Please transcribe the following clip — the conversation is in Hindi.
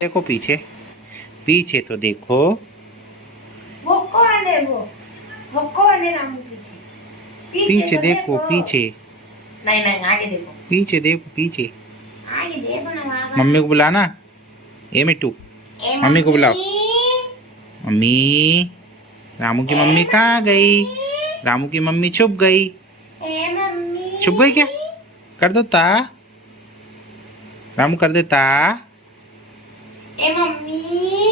देखो पीछे, पीछे तो देखो। वो कौन है? वो कौन है रामू पीछे? पीछे तो देखो, पीछे नहीं नहीं, आगे देखो। पीछे देखो, पीछे। आगे देखो ना बाबा। मम्मी को बुलाना। ए मिट्टू, ए मम्मी को बुलाओ। मम्मी। मम्मी, रामू की मम्मी कहाँ गई? रामू की मम्मी छुप गई। ए मम्मी। छुप गई क्या? कर दो ता, रामू कर देता। ए मम्मी।